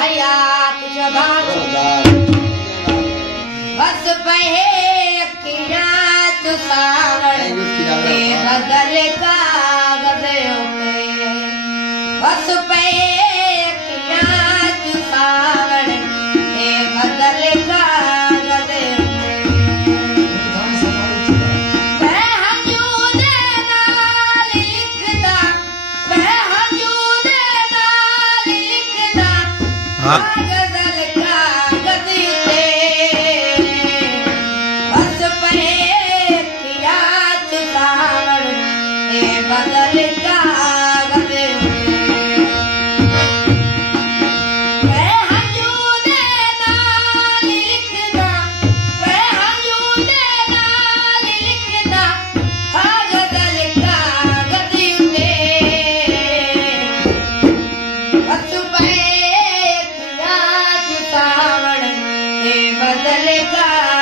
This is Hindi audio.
हयात जबान बस पहे अखियां चुसावण ते बदल कागज उते बस पहे अखियां चुसावण ते बदल कागज उते वह हंजू दे नाल लिखदा वह हंजू दे नाल लिखदा हाँ। गजल कागज उते बस पहे अखियां चुसावण ते बदल कागज उते वह हंजू दे नाल लिखदा वह हंजू दे नाल लिखदा गजल कागज उते बस पहे अखियां चुसावण ते बदल कागज